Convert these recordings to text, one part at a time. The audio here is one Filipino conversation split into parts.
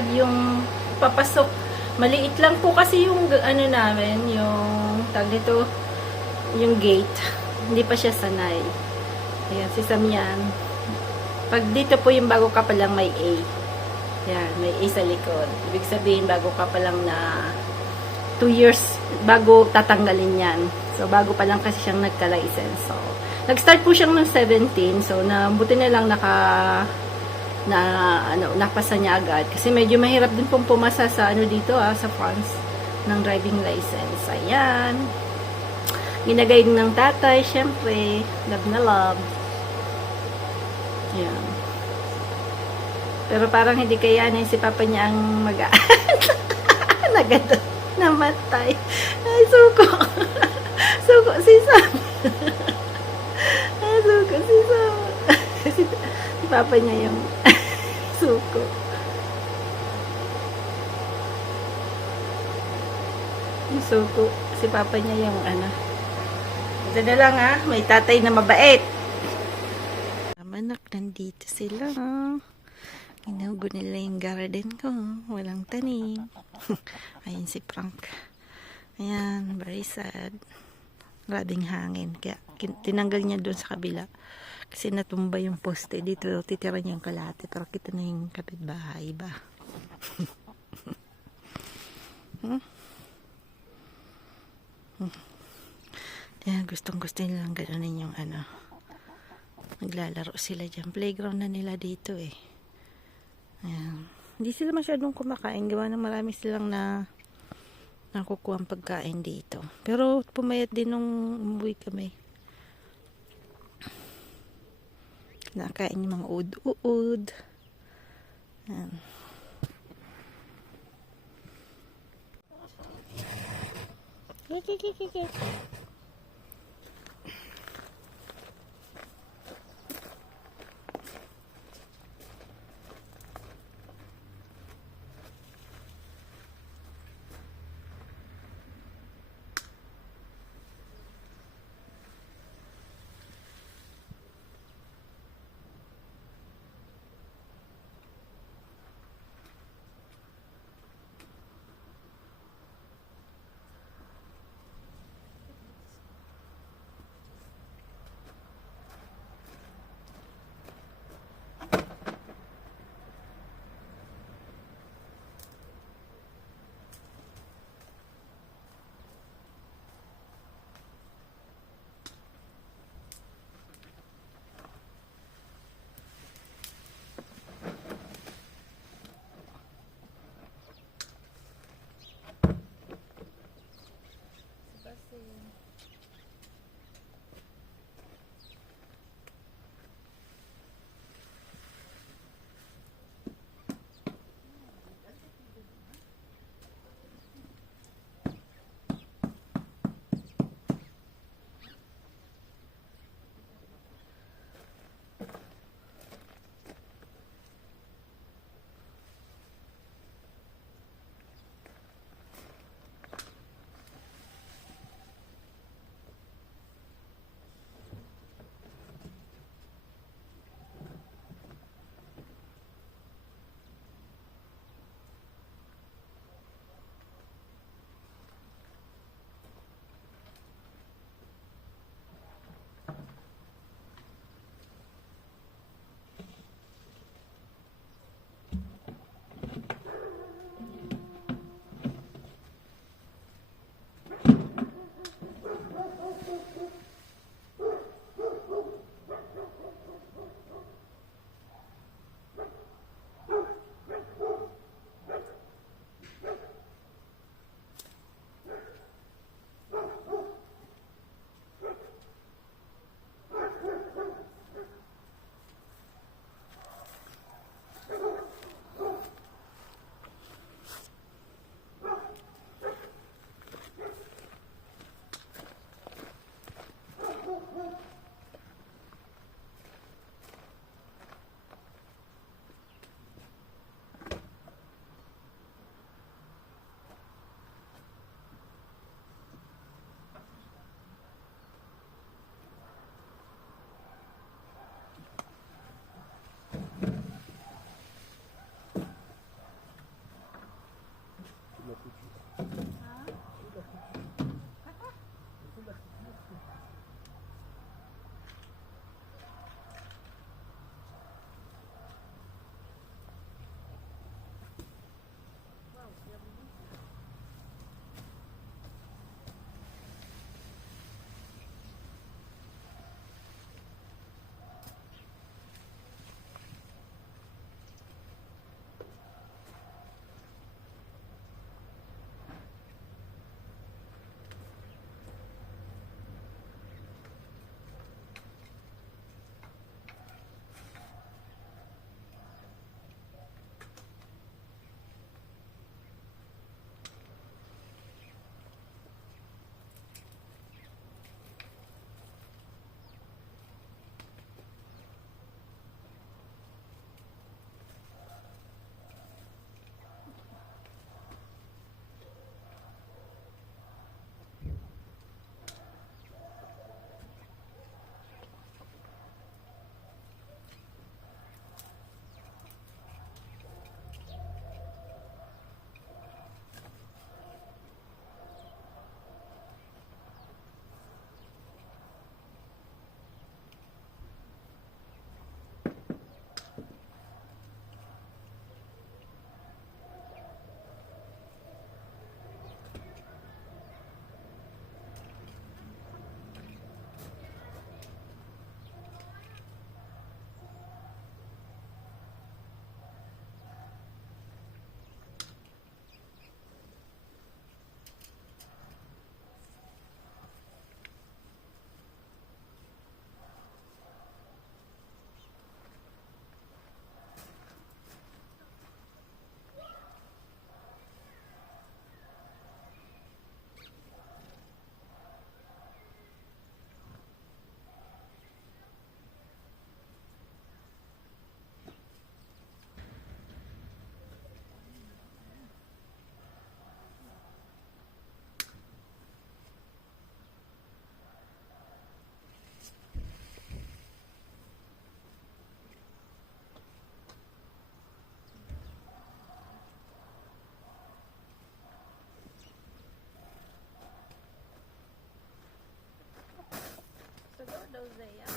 drive yung papasok. Maliit lang po kasi yung ano namin, yung tag nito, yung gate. Hindi pa siya sanay. Ayan, si Sam yan. Pag dito po yung bago ka pa lang may A. Ayan, may A sa likod. Ibig sabihin, bago ka pa lang na 2 years bago tatanggalin yan. So, bago pa lang kasi siyang nagka-license. So, nag-start po siyang ng 17. So, buti na lang napasa niya agad. Kasi medyo mahirap din pong pumasa sa dito sa France ng driving license. Ayan. Ginagay ng tatay, syempre. Love na love. Ayan. Pero parang hindi kayanin si papa niya ang nagada. Namatay. Ay, suko. Suko si Sam. Ay, suko si Sam. Si papa niya yung suko. Yung suko. Si papa niya yung Ito na lang may tatay na mabait. Manak, nandito sila. Inugo nila yung garden ko. Walang tanim. Ayun si Frank. Ayan, very sad. Grabing hangin. Kaya tinanggal niya doon sa kabila. Kasi natumba yung poste. Dito titira niya yung kalate. Pero kita na yung kapitbahay ba. Ayan, gustong-gusto nilang gano'n yung naglalaro sila dyan. Playground na nila dito eh. Ayan. Hindi sila masyadong kumakain. Gawa na marami silang nakukuha ang pagkain dito. Pero pumayat din nung umuwi kami. Nakain yung mga ud-uud. Ayan. Kiki. Sugo daw Zaya.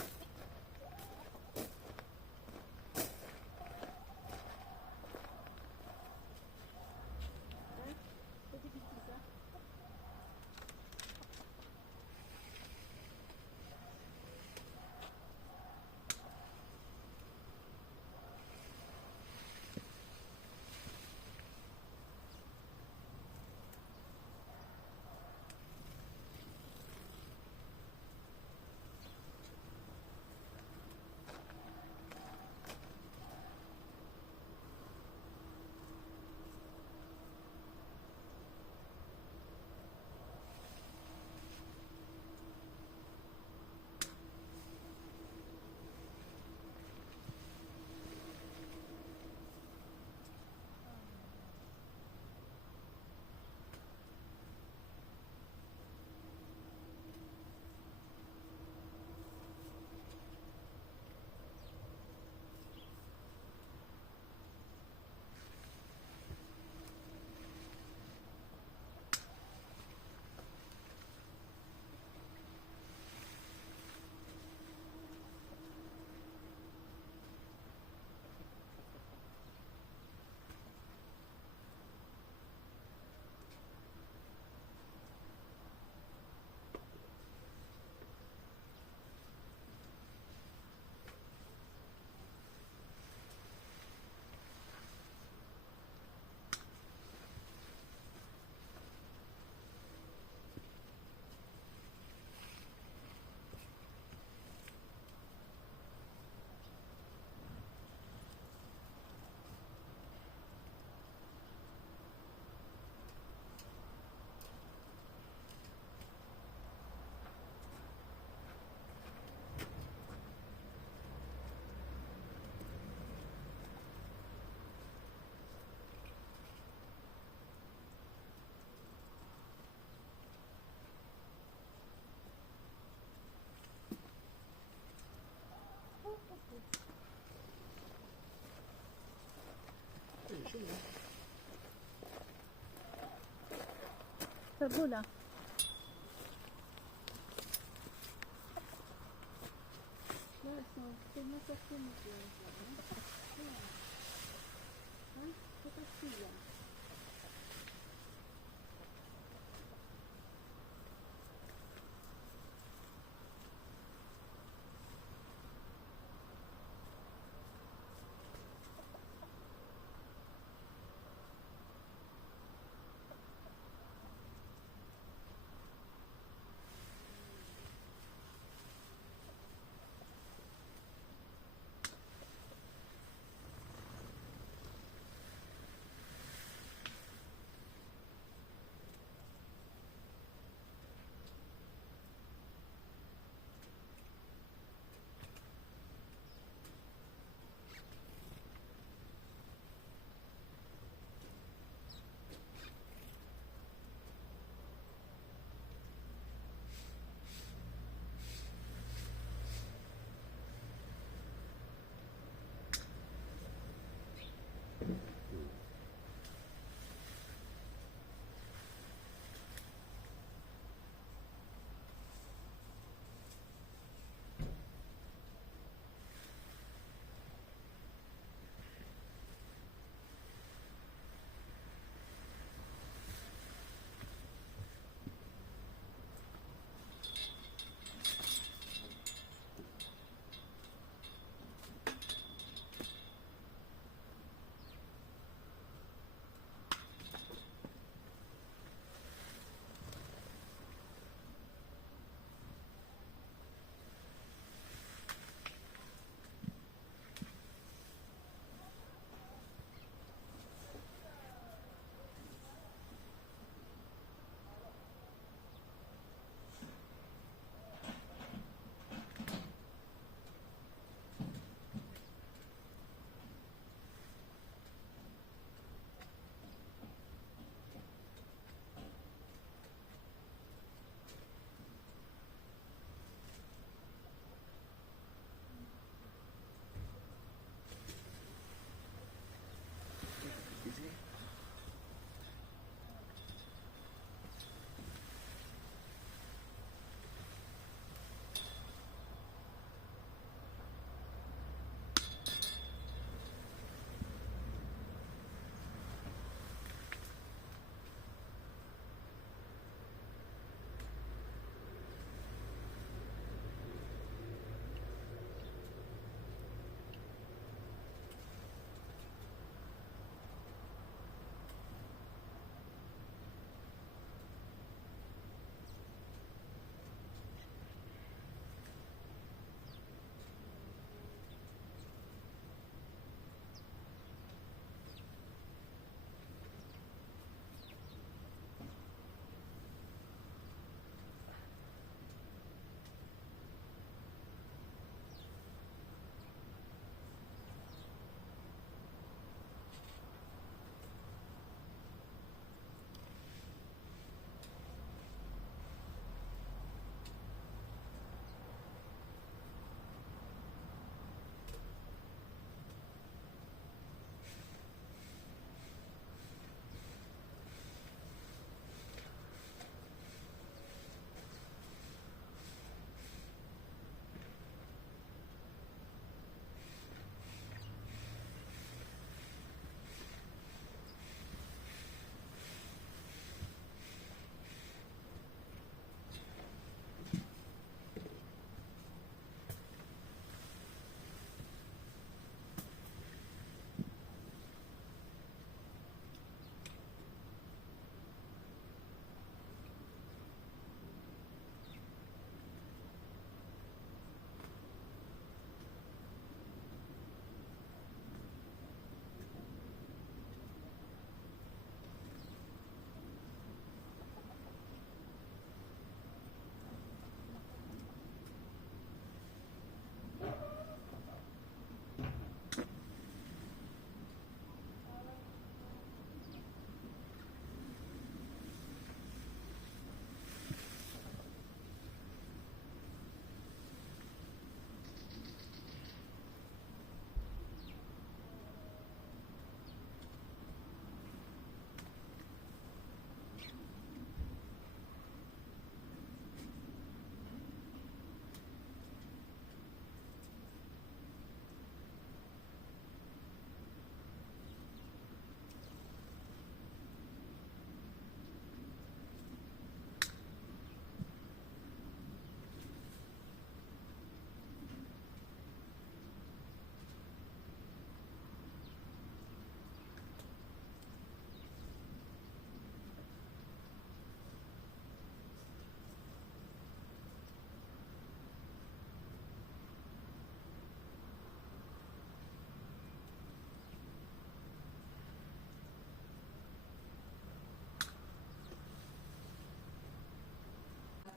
Sabula.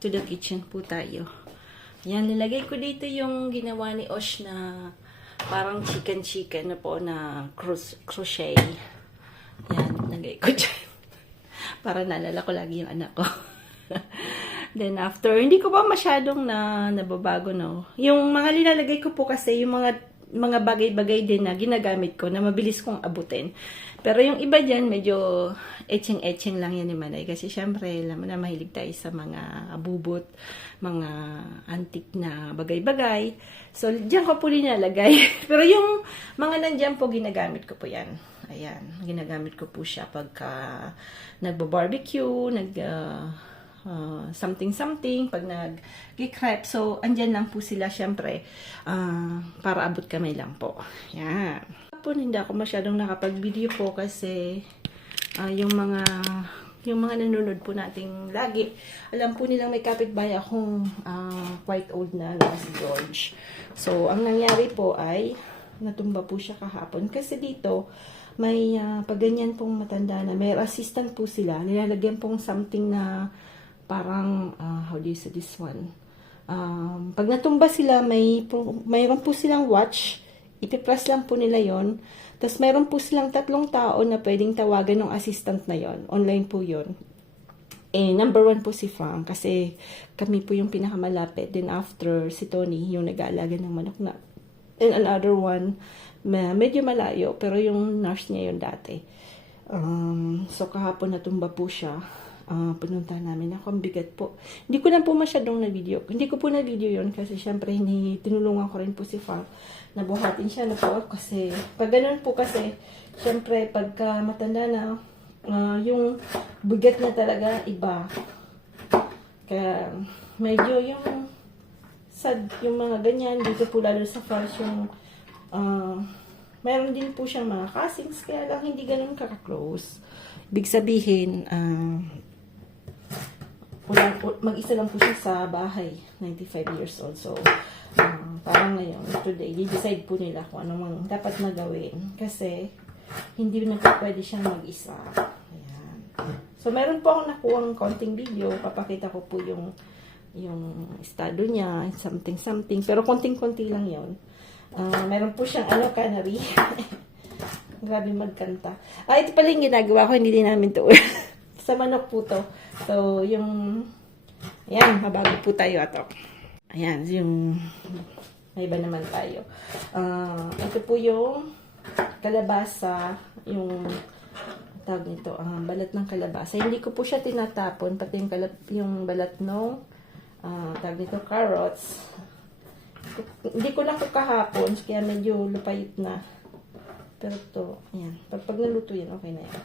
to the kitchen po tayo. Yan, nilagay ko dito yung ginawa ni Osh na parang chicken na po na crochet. Yan, nilagay ko dyan. Para naalala ko lagi yung anak ko. Then after, hindi ko pa masyadong nababago, no. Yung mga nilalagay ko po kasi, yung mga bagay-bagay din na ginagamit ko na mabilis kong abutin. Pero yung iba dyan, medyo etching-etching lang yan ni Manay. Kasi syempre, alam mo na, mahilig tayo sa mga abubot, mga antik na bagay-bagay. So, dyan ko po nilalagay. Pero yung mga nandyan po, ginagamit ko po yan. Ayan, ginagamit ko po siya pagka nagba-barbecue, something, pag nag-crepe. So, andyan lang po sila, syempre, para abot kamay lang po. Yan. Hindi ako masyadong nakapag-video po kasi yung mga nanonood po nating lagi, alam po nilang may kapitbahay akong quite old na si George. So, ang nangyari po ay natumba po siya kahapon kasi dito may pag ganyan pong matanda na may assistant po sila, nilalagyan pong something na parang how do you say this one, pag natumba sila mayroon po silang watch, ipipress lang po nila yon. Tapos mayroon po silang 3 tao na pwedeng tawagan ng assistant na yon, online po yon. Number 1 po si Frank kasi kami po yung pinakamalapit. Then after si Tony yung nag-aalaga ng manok na, and another one medyo malayo, pero yung nurse niya yun dati. So, kahapon natumba po siya. Pununta namin ako. Ang bigat po. Hindi ko na po masyadong na-video. Hindi ko po na-video yun kasi syempre tinulungan ko rin po si Frank. Nabuhatin siya na po kasi pag ganun po kasi syempre pagka matanda na yung bigat na talaga iba. Kaya medyo yung sad, yung mga ganyan, dito po lalo sa France yung meron din po siyang mga cousins, kaya lang hindi ganun kaka-close. Big sabihin, mag-isa lang po siya sa bahay, 95 years old. So, parang ngayon, today, i-decide po nila kung ano mang dapat na gawin. Kasi, hindi na po pwede siyang mag-isa. Ayan. So, meron po akong nakuhang konting video. Papakita ko po yung estado niya, something. Pero konting-konti lang yon. Meron po siyang canary. Grabe magkanta. Ito pala yung ginagawa ko, hindi din namin to. Sa manok po to. So, ayan, mabago po tayo ato. Ayan, may iba naman tayo. Ito po yung kalabasa, yung tawag nito, balat ng kalabasa. Hindi ko po siya tinatapon, pati yung balat ng tawag nito, carrots. Hindi ko na kahapon, kaya medyo lupayit na. Pero to, ayan. Pag naluto yan, okay na yan.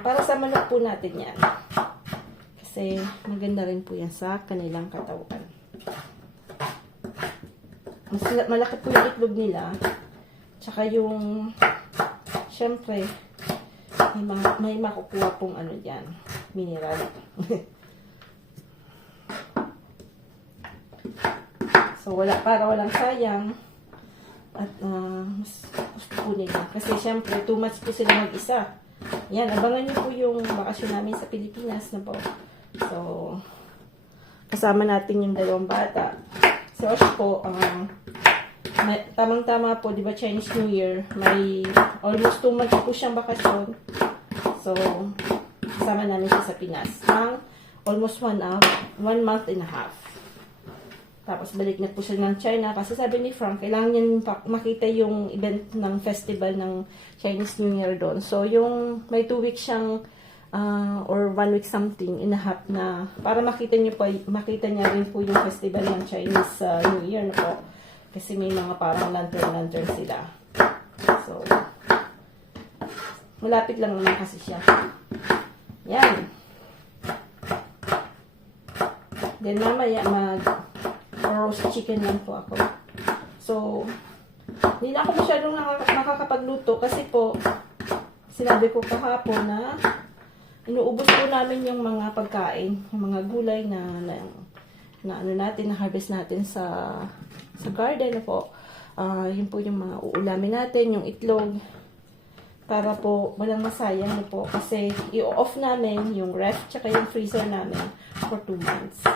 Para sa manok po natin yan. Kasi maganda rin po yan sa kanilang katawan. Malaki po yung itlog nila. Tsaka yung, syempre, may makukuha pong dyan, mineral. So, para walang sayang. At mas gusto po nila. Kasi syempre, too much po sila mag-isa. Yan, abangan niyo po yung bakasyon namin sa Pilipinas na po. So, kasama natin yung 2 bata. So, po, tamang-tama po, di ba Chinese New Year, may almost 2 months po siyang bakasyon. So, kasama namin siya sa Pinas. Almost 1 month and a half. Tapos balik na po siya ng China kasi sabi ni Frank, kailangan niya makita yung event ng festival ng Chinese New Year doon. So, may 2 weeks siyang or 1 week something and a half na para makita niya rin po yung festival ng Chinese New Year na po. Kasi may mga parang lantern sila. So, malapit lang naman kasi siya. Yan. Then mamaya roast chicken lang po ako. So, hindi na ako masyadong nakakapagluto kasi po, sinabi ko kahapon na inuubos po namin yung mga pagkain, yung mga gulay na harvest natin sa garden na po. Yun po yung mga uulamin natin, yung itlog, para po walang masayang na po kasi i-off namin yung ref tsaka yung freezer namin for 2 months.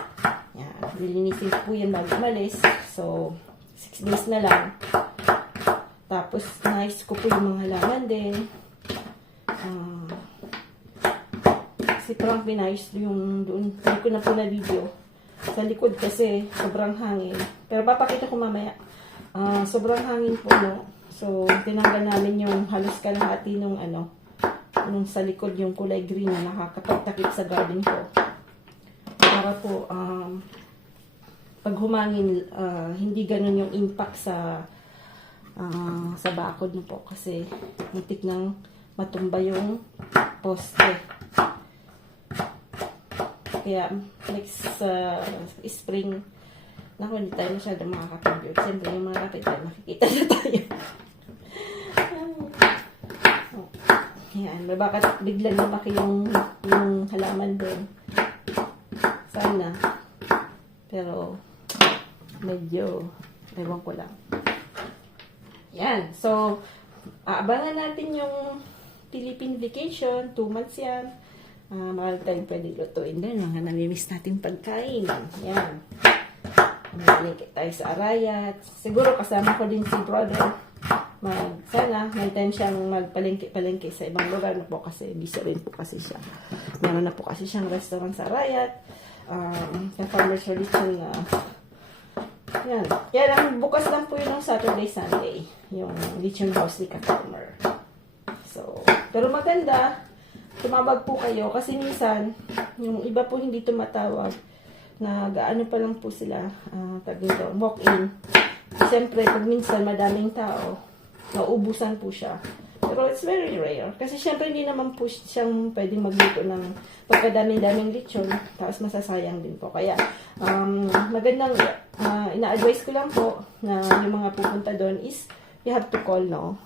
Yan. Lilinisin ko po yan bago umalis. So, 6 days na lang. Tapos, nice ko po yung mga halaman din. Si Frank binayos yung doon. Hindi ko na po na video. Sa likod kasi sobrang hangin. Pero papakita ko mamaya. Sobrang hangin po, no? So, tinanggal namin yung halos kalahati nung nung sa likod yung kulay green na nakakapagtakip sa garden ko. Para po, pag humangin, hindi ganun yung impact sa bakod niyo po. Kasi, muntik nang matumba yung poste. Kaya, next spring, naku, hindi tayo masyado makakapag-view. Siyempre, yung mga kapit tayo, makikita na tayo. Ayan, bakit biglang lumaki yung halaman din. Sana. Pero, medyo, ewan ko lang. Yan. So, aabangan natin yung Philippine vacation. 2 months yan. Marami tayong pwede lutuin din. Mga namimiss natin pagkain. Yan. Malingkit tayo sa Arayat. Siguro kasama ko din si brother. Sana, may time siyang magpalengke sa ibang lugar na po kasi busy rin po kasi siya. Meron na po kasi siyang restaurant sa Arayat. Sa Farmer's Religion na yan. Kaya lang, bukas lang po yun ng Saturday, Sunday. Yung Religion House ni Ka-Farmer. So, pero maganda. Tumawag po kayo kasi minsan, yung iba po hindi tumatawag. Nag-ano pa lang po sila, walk-in. Siyempre, pag minsan madaming tao, nauubusan po siya. Pero it's very rare. Kasi siyempre hindi naman po siyang pwedeng magluto ng pagkadaming-daming lechon. Tapos masasayang din po. Kaya magandang ina-advise ko lang po na yung mga pupunta doon is you have to call, no?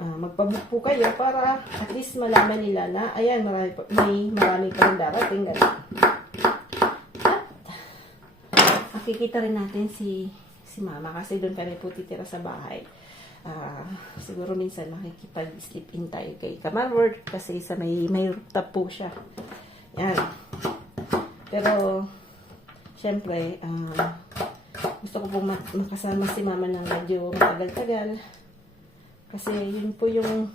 Magpabook po kayo para at least malaman nila na ayan, marami pa rin darating. At makikita rin natin si mama kasi doon kami po titira sa bahay. Siguro minsan makikipag-sleep in tayo kay Kamalward kasi sa may rooftop po siya. Yan. Pero syempre gusto ko pong makasama si mama ng medyo matagal-tagal kasi yun po yung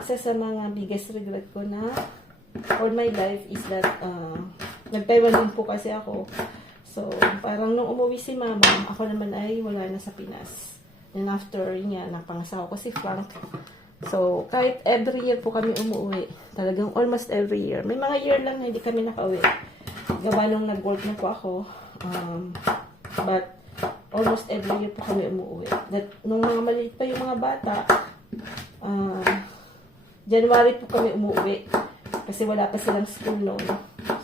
isa sa mga biggest regret ko na all my life is that nag-Taiwan din po kasi ako. So, parang nung umuwi si mama, ako naman ay wala na sa Pinas. And after niya, napangasawa ko si Frank. So, kahit every year po kami umuwi, talagang almost every year. May mga year lang na hindi kami nakauwi. Gawa nung nag-work na po ako. But, almost every year po kami umuwi. Nung mga maliit pa yung mga bata, January po kami umuwi. Kasi wala pa silang school noon.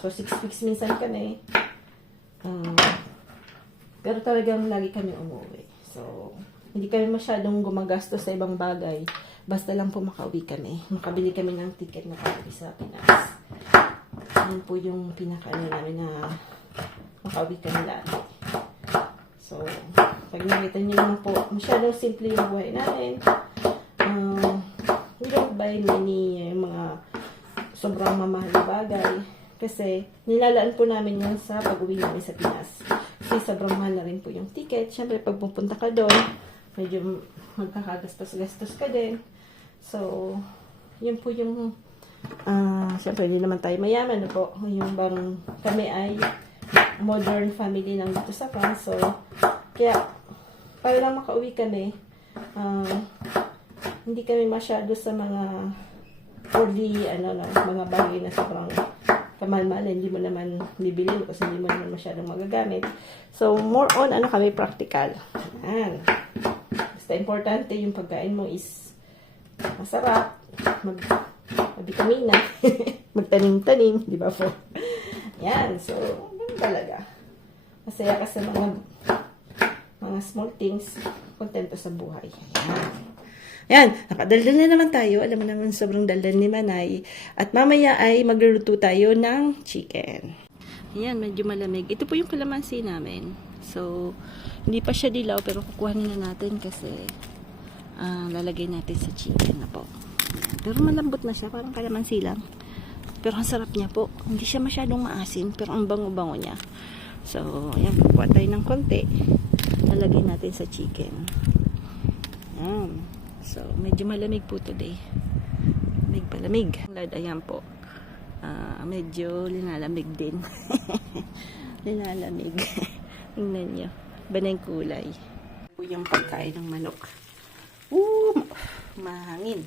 So, 6 weeks minsan kami. Pero talagang lagi kami umuwi. So, hindi kami masyadong gumagastos sa ibang bagay. Basta lang po makauwi kami. Makabili kami ng ticket na pauwi sa Pinas. Yan po yung pinaka-ano namin na makauwi kami lagi. So, pag nakita nyo lang po, masyadong simple yung buhay namin. We don't buy many mga sobrang mamahal na bagay. Kasi, nilalaan po namin yan sa pag-uwi namin sa Pinas. Kasi sobrang mahal na rin po yung ticket. Siyempre, pag pupunta ka doon, medyo magkakagastos-gastos ka din. So, yun po yung, siyempre, hindi naman tayo mayaman na po. Yung bang kami ay modern family lang dito sa France. So, kaya, para lang makauwi kami, hindi kami masyado sa mga worldly, mga bagay na sobrang kamal-mahal, hindi mo naman bibili kasi hindi mo naman masyadong magagamit. So, more on, kami practical. Ayan. Basta importante yung pagkain mo is masarap, mag-vitamina, magtanim-tanim, di ba po? Yan. So, ganun talaga. Masaya ka sa mga small things, kontento sa buhay. Ayan. Yan, nakadaldal na naman tayo. Alam mo naman, sobrang daldal ni Manay. At mamaya ay magluluto tayo ng chicken. Ayan, medyo malamig. Ito po yung kalamansi namin. So, hindi pa siya dilaw, pero kukuhanin na natin kasi lalagay natin sa chicken na po. Pero malambot na siya, parang kalamansi lang. Pero ang sarap niya po. Hindi siya masyadong maasim, pero ang bango-bango niya. So, ayan, kukuha tayo ng konti. Lalagay natin sa chicken. So, medyo malamig po today. Palamig. Ayan po. Medyo linalamig din. Linalamig. Tingnan nyo. Iba na yung kulay. Yung pagkain ng manok. Mahangin.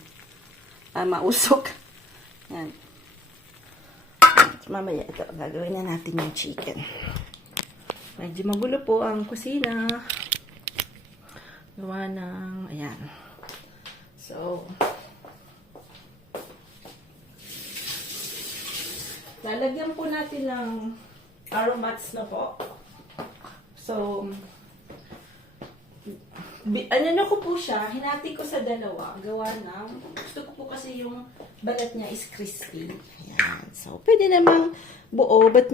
Mausok. Yan. Mamaya ito, gagawin na natin yung chicken. Medyo magulo po ang kusina. Gawa ng, ayan. So, lalagyan po natin ng aromats na po. So, ano na ko po siya, hinati ko sa dalawa. Gawa ng, gusto ko po kasi yung balat niya is crispy. Ayan. So, pwede namang buo, but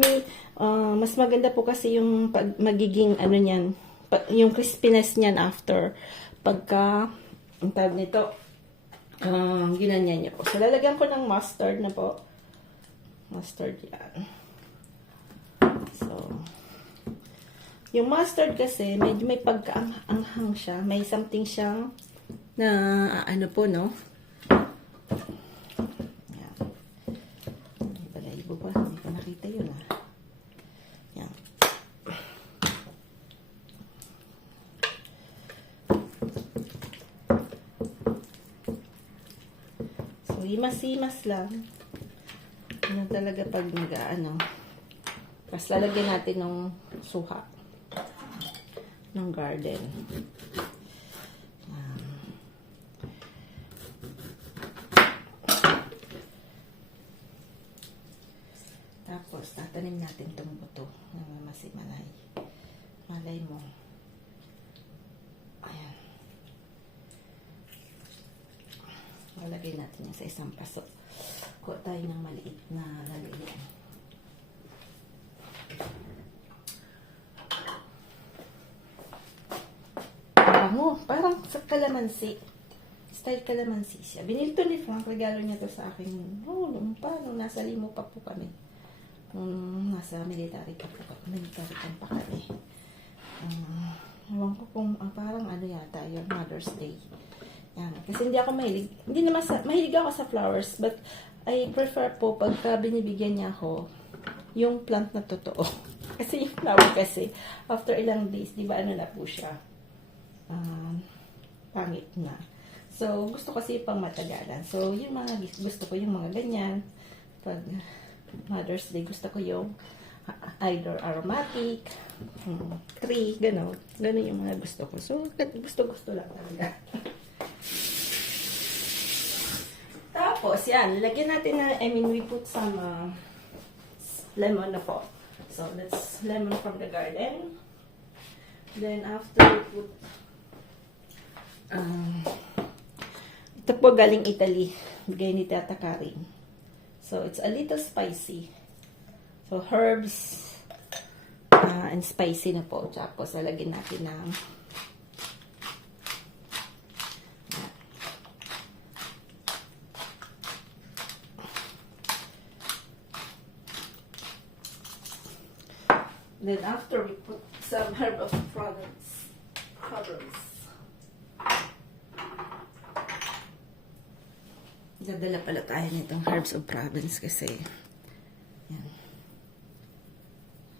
mas maganda po kasi yung magiging, ano niyan, yung crispiness niyan after, pagka, ang tawag nito, ginanyan niya po. So, lalagyan ko ng mustard na po. Mustard yan. So, yung mustard kasi, medyo may pagkaanghang siya. May something siyang na, ano po, no? Yan. May balayibo pa. Hindi ko nakita yun, ah. Yan. So, himas-himas lang. Ano talaga pag nag-ano. Tapos lalagyan natin ng suha. Ng garden. Tapos, tatanim natin itong buto na masimalay. Malay mo. Ayan. Lalagay natin yan sa isang paso. Kuha tayo ng maliit na lalagyan. Parang sa kalamansi. Style kalamansi siya. Binili to ni Frank. Regalo niya to sa akin. Nung nasa limo pa po kami. Nasa military pa po kami. Military camp pa kami. Ewan ko kung parang ano yata yung Mother's Day. Yan. Kasi hindi ako mahilig. Hindi naman mahilig ako sa flowers. But I prefer po pagka binibigyan niya ako yung plant na totoo. Kasi yung flower kasi after ilang days, di ba ano na po siya? Pangit na. So, gusto kasi pang matagalan. So, yung mga gusto ko yung mga ganyan. Pag Mother's Day, gusto ko yung either aromatic, tree, gano'n. Gano'n yung mga gusto ko. So, gusto lang talaga. Tapos, yan. Lagyan natin na, we put some lemon na po. So, that's lemon from the garden. Then, after we put ito po galing Italy. Bigay ni Tata Karin. So, it's a little spicy. So, herbs and spicy na po. Tapos, lalagyan natin ng then after we put some herb of Provence. Dadala pala tayo nitong herbs of Provence kasi yan.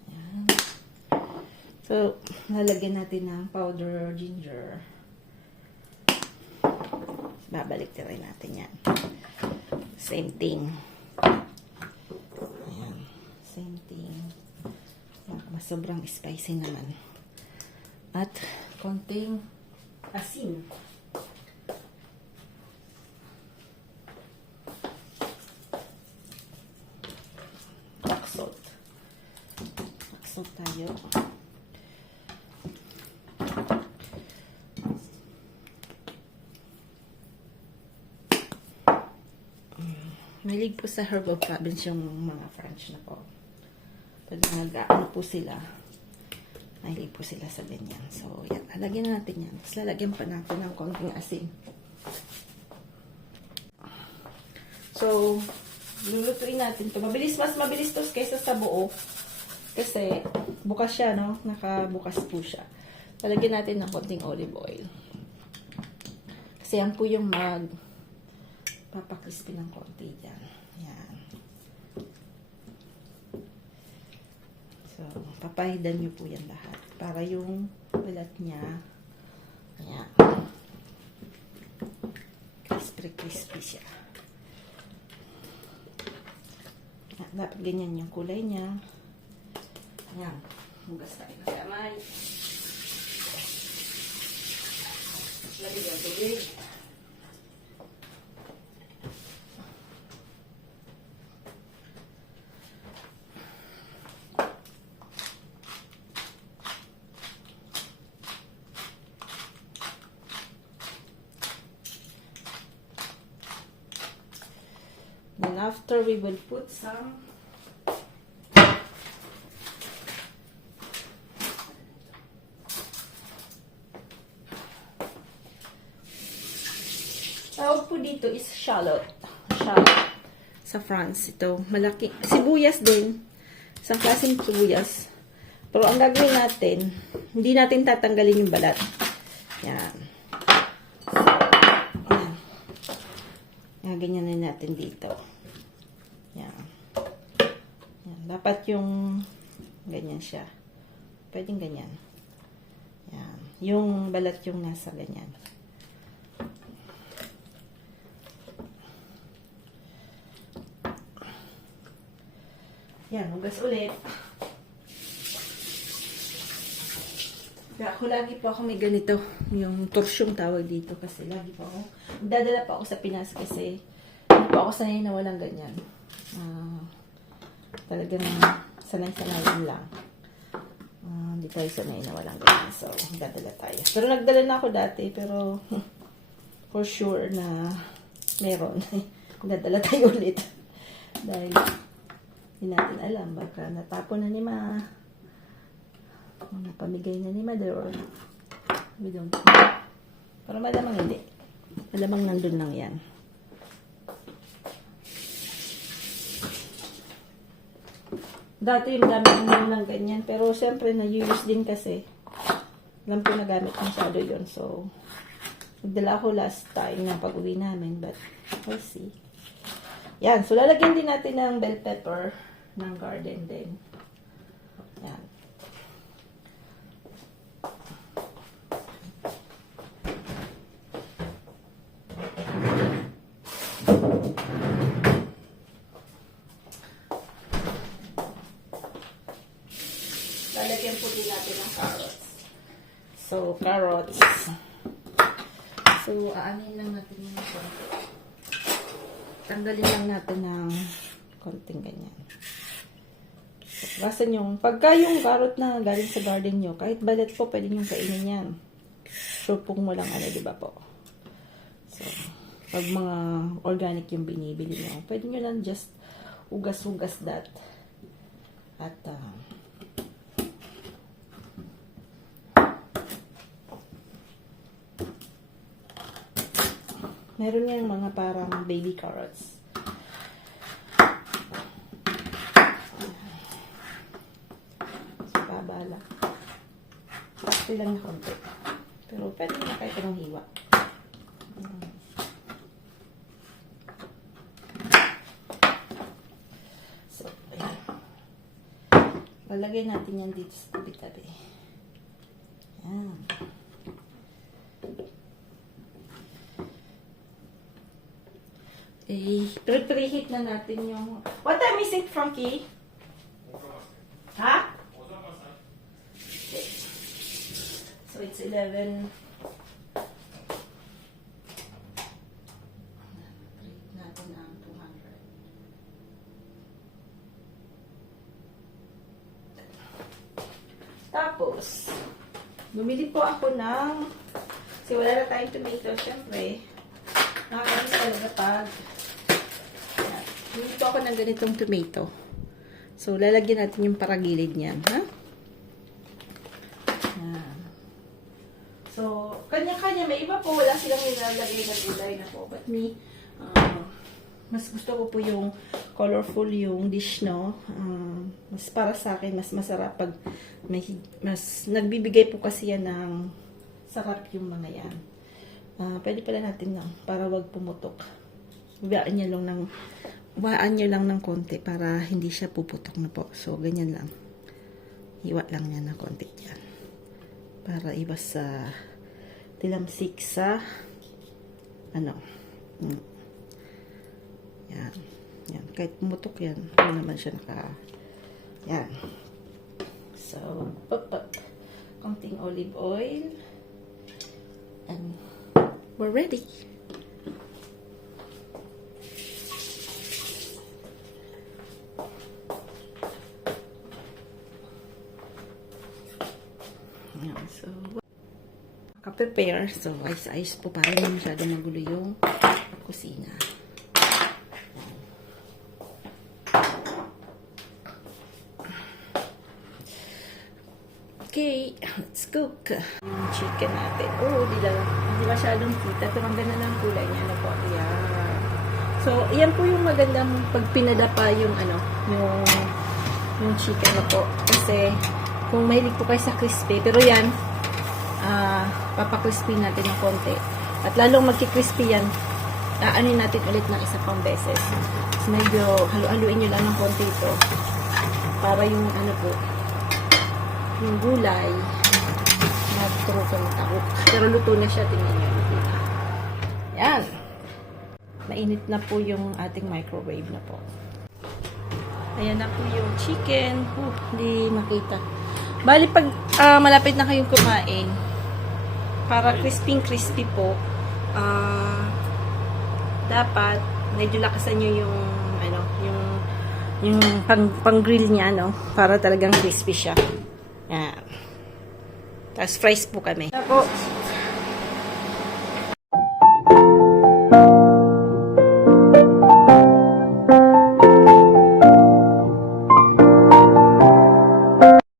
Yan. So, lalagyan natin ng powder ginger. Babalik rin natin yan. Same thing. Ayan. Same thing. Mas sobrang spicy naman. At konting asin. Salt tayo. Mahilig po sa herb of Provence yung mga French na po. Pag nag-ano po sila, mahilig po sila sa ganyan. So, yan. Lalagyan natin yan. Tapos lalagyan pa natin ng konting asin. So, lulutuin natin to. Mas mabilis to kaysa sa buo. Kasi, bukas siya, no? Nakabukas po siya. Talagyan natin ng konting olive oil. Kasi yan po yung papakrispy ng konti dyan. Yan. So, papahidan nyo po yan lahat. Para yung balat niya, yan. Crispy siya. Yan, dapat ganyan yung kulay niya. Yan. Hugas tayo ng kamay. Lagyan ang tubig. Then after, we will put some tawag po dito is shallot. Shallot. Sa France, ito. Malaki. Sibuyas din. Isang klaseng sibuyas. Pero ang gagawin natin, hindi natin tatanggalin yung balat. Yan. Yan. Yan. Ganyan na natin dito. Yan. Yan. Dapat yung ganyan siya. Pwedeng ganyan. Yan. Yung balat yung nasa ganyan. Yan, hugas ulit. Kaya lagi po ako may ganito. Yung torsyong tawag dito. Kasi lagi po ako. Dadala pa ako sa Pinas kasi hindi po ako sanay na walang ganyan. Talagang sanay-sanayin lang. Hindi tayo sanay na walang ganyan. So, dadala tayo. Pero nagdala na ako dati. Pero for sure na meron. Dadala tayo ulit. Dahil hindi natin alam, baka natapon na ni Ma, napamigay na ni Mother, or we don't know. Pero malamang hindi. Malamang nandun lang yan. Dati yung gamit naman lang ganyan, pero siyempre na-use din kasi. Alam ko na gamit masyado yun, so nagdala ako last time na pag-uwi namin, but we'll see. Yan. So, lalagyan din natin ng bell pepper ng garden din. Yan. Lalagyan po din natin ng carrots. So, carrots. So, aanin lang natin yung konti. Tanggalin lang natin ng konting ganyan. So, basta yung, pagka yung carrot na galing sa garden nyo, kahit balat po, pwede nyo kainin yan. Sure pong walang ano, diba po? So, pag mga organic yung binibili nyo, pwede nyo lang just ugas-ugas that. At, meron yung mga parang baby carrots. So, babala. Pasti lang na konti. Pero pwede na kahit anong hiwa. So, ayan. Lalagay natin yan dito sa tabi-tabi. Ayan. Pre-preheat na natin yung... What time is it, Frankie? Ha? Okay. So, it's 11. Preheat natin ang 200. Tapos, bumili po ako ng... Kasi wala na tayong tomato, syempre. Nakakamiss talaga pag... Bumili po ako ng ganitong tomato. So, lalagyan natin yung paragilid niyan, ha? Yan. So, kanya-kanya. May iba po, wala silang nilalagay na gulay na po. But me, mas gusto ko po yung colorful yung dish, no? Mas para sa akin, mas masarap pag mas nagbibigay po kasi yan ng sarap yung mga yan. Pwede pala natin lang para wag pumutok. Huwaan nyo lang ng konti para hindi siya puputok na po. So, ganyan lang. Hiwa lang yan ng konti yan. Para iwas sa tilamsik sa ano. Yan. Yan. Kahit pumutok yan, hindi naman siya yan. So, konting olive oil. And we're ready. Yan. So, prepare. So, ayos po para hindi masyado magulo yung kusina. Okay, let's cook. Yung chicken natin. Oh, hindi masyadong kita. Pero ang ganda ng kulay niya na po. Ayan. So, ayan po yung magandang pag pinadapa yung yung chicken na po. Kasi, kung mahilig po kayo sa crispy, pero yan, papakrispy natin ng konti. At lalong magki-crispy yan, aanin natin ulit ng isa pang beses. So, medyo halu-haluin nyo lang ng konti ito. Para yung yung gulay magturukan ng taho. Pero luto na siya, tingnan nyo. Luto na. Yan. Mainit na po yung ating microwave na po. Ayan na po yung chicken. Hindi makita. Bali, pag malapit na kayong kumain, para crispy po, dapat medyo lakasan nyo yung pang-grill niya, no? Para talagang crispy siya. Yan. Tapos fries po kami. Ako,